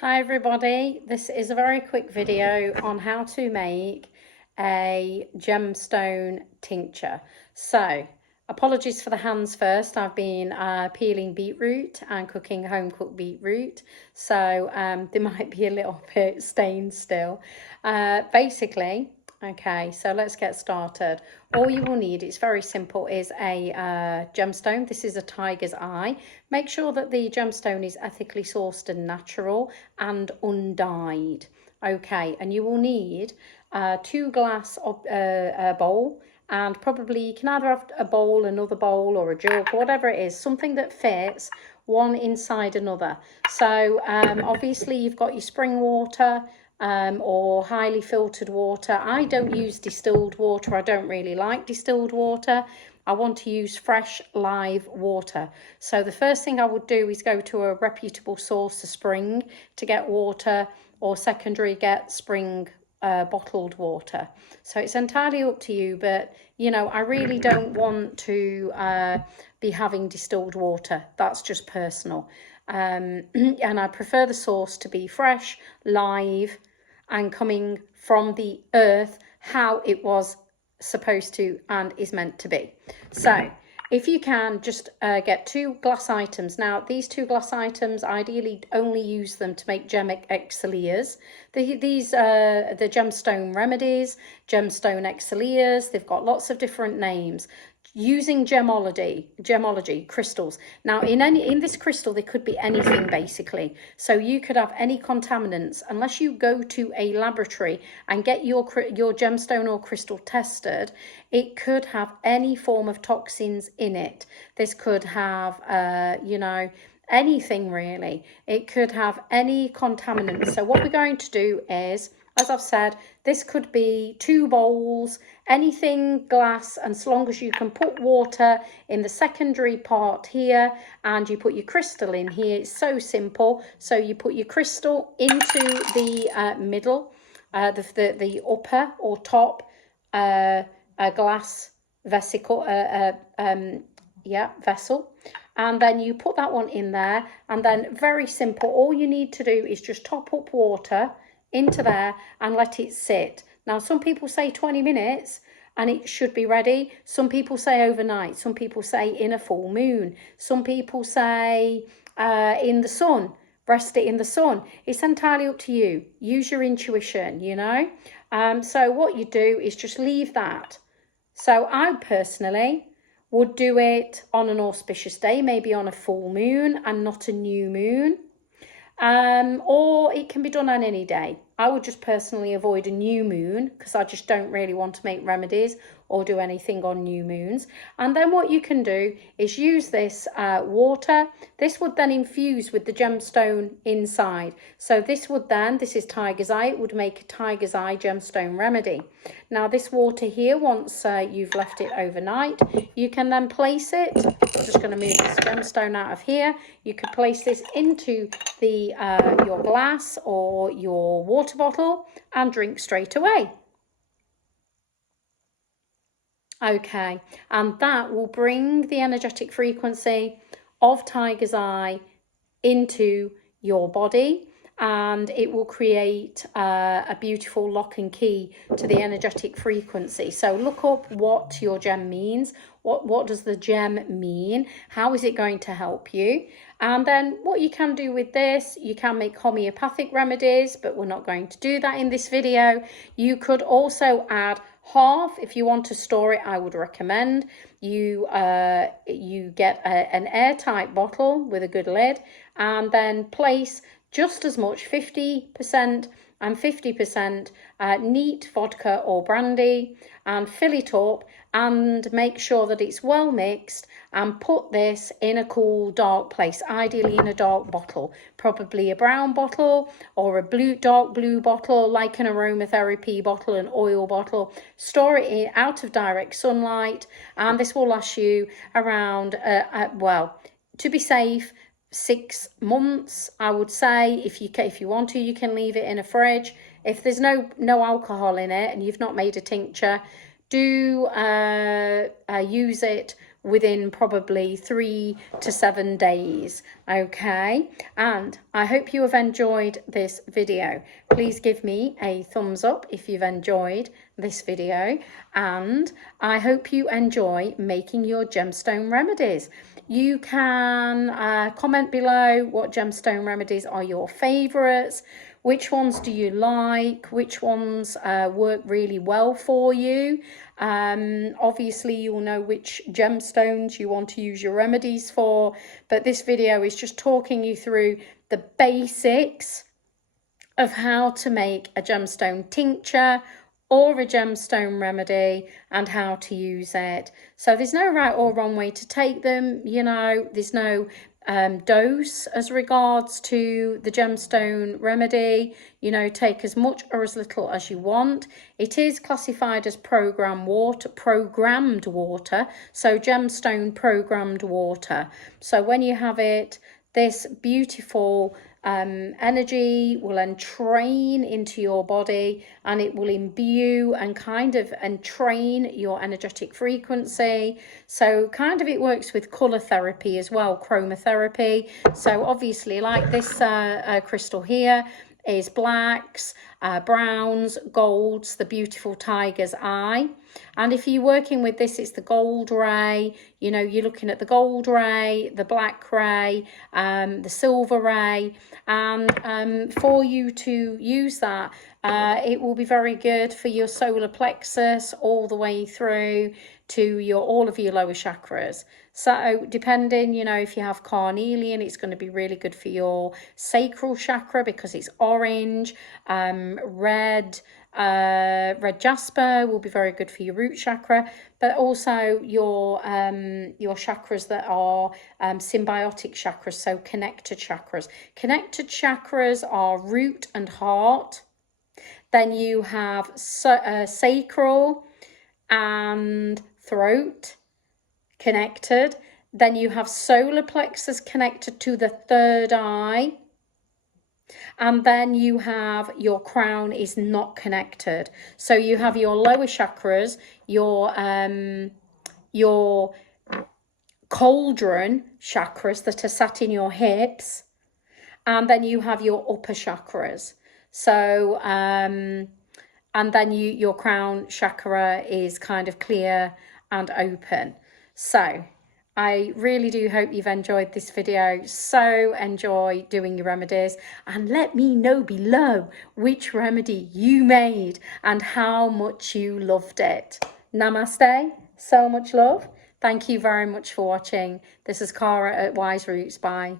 Hi everybody, this is a very quick video on how to make a gemstone tincture. So, apologies for the hands first. I've been peeling beetroot and cooking home cooked beetroot, so they might be a little bit stained still. Basically, okay, so let's get started. All you will need, it's very simple, is a gemstone. This is a tiger's eye. Make sure that the gemstone is ethically sourced and natural and undyed. Okay, and you will need 2 glass of a bowl, and probably you can either have a bowl, another bowl, or a jug, whatever it is, something that fits one inside another. So obviously you've got your spring water, or highly filtered water. I don't use distilled water. I don't really like distilled water. I want to use fresh live water. So the first thing I would do is go to a reputable source, a spring, to get water, or secondary get spring bottled water. So it's entirely up to you, but you know, I really don't want to be having distilled water. That's just personal. And I prefer the source to be fresh, live, and coming from the earth how it was supposed to and is meant to be. So if you can, just get 2 glass items. Now these 2 glass items, ideally only use them to make gem elixirs. These are the gemstone remedies, gemstone elixirs. They've got lots of different names. Using gemology crystals. Now in this crystal there could be anything basically, so you could have any contaminants unless you go to a laboratory and get your gemstone or crystal tested. It could have any form of toxins in it. This could have you know, anything really. It could have any contaminants. So what we're going to do is, as I've said, this could be 2 bowls, anything glass, and so long as you can put water in the secondary part here and you put your crystal in here. It's so simple. So you put your crystal into the middle, the upper or top glass vesicle, vessel, and then you put that one in there, and then very simple, all you need to do is just top up water into there and let it sit. Now some people say 20 minutes and it should be ready. Some people say overnight. Some people say in a full moon. Some people say in the sun. Rest it in the sun. It's entirely up to you. Use your intuition, you know. So what you do is just leave that. So I personally would do it on an auspicious day, maybe on a full moon and not a new moon. Or it can be done on any day. I would just personally avoid a new moon because I just don't really want to make remedies or do anything on new moons. And then what you can do is use this water. This would then infuse with the gemstone inside. So this is tiger's eye. It would make a tiger's eye gemstone remedy. Now this water here, once you've left it overnight, you can then place it. I'm just going to move this gemstone out of here. You could place this into the your glass or your water bottle and drink straight away. Okay, and that will bring the energetic frequency of tiger's eye into your body, and it will create a beautiful lock and key to the energetic frequency. So look up what your gem means. What does the gem mean? How is it going to help you? And then what you can do with this, you can make homeopathic remedies, but we're not going to do that in this video. You could also add half, if you want to store it, I would recommend you get an airtight bottle with a good lid, and then place just as much, 50% and 50% neat vodka or brandy, and fill it up and make sure that it's well mixed, and put this in a cool dark place, ideally in a dark bottle, probably a brown bottle or a dark blue bottle, like an aromatherapy bottle, an oil bottle. Store it in, out of direct sunlight, and this will last you around well, to be safe, 6 months, I would say. If you want to, you can leave it in a fridge. If there's no alcohol in it and you've not made a tincture, do use it within probably 3 to 7 days. Okay, and I hope you have enjoyed this video. Please give me a thumbs up if you've enjoyed this video, and I hope you enjoy making your gemstone remedies. You can comment below what gemstone remedies are your favorites. Which ones do you like? Which ones work really well for you? Obviously, you'll know which gemstones you want to use your remedies for, but this video is just talking you through the basics of how to make a gemstone tincture or a gemstone remedy and how to use it. So there's no right or wrong way to take them, you know, there's no dose as regards to the gemstone remedy. You know, take as much or as little as you want. It is classified as programmed water, so gemstone programmed water. So when you have it, this beautiful energy will entrain into your body, and it will imbue and kind of entrain your energetic frequency. So kind of it works with color therapy as well, chromotherapy. So obviously, like this crystal here is blacks, browns, golds, the beautiful tiger's eye. And if you're working with this, it's the gold ray. You know, you're looking at the gold ray, the black ray, the silver ray. And for you to use that, it will be very good for your solar plexus all the way through to all of your lower chakras. So depending, you know, if you have carnelian, it's going to be really good for your sacral chakra because it's orange. Red jasper will be very good for your root chakra, but also your chakras that are symbiotic chakras, so connected chakras. Connected chakras are root and heart. Then you have sacral and throat connected. Then you have solar plexus connected to the third eye. And then you have your crown is not connected. So you have your lower chakras, your cauldron chakras that are sat in your hips, and then you have your upper chakras. So and then your crown chakra is kind of clear and open. So I really do hope you've enjoyed this video. So enjoy doing your remedies, and let me know below which remedy you made and how much you loved it. Namaste, so much love. Thank you very much for watching. This is Cara at Wiseroots. Bye.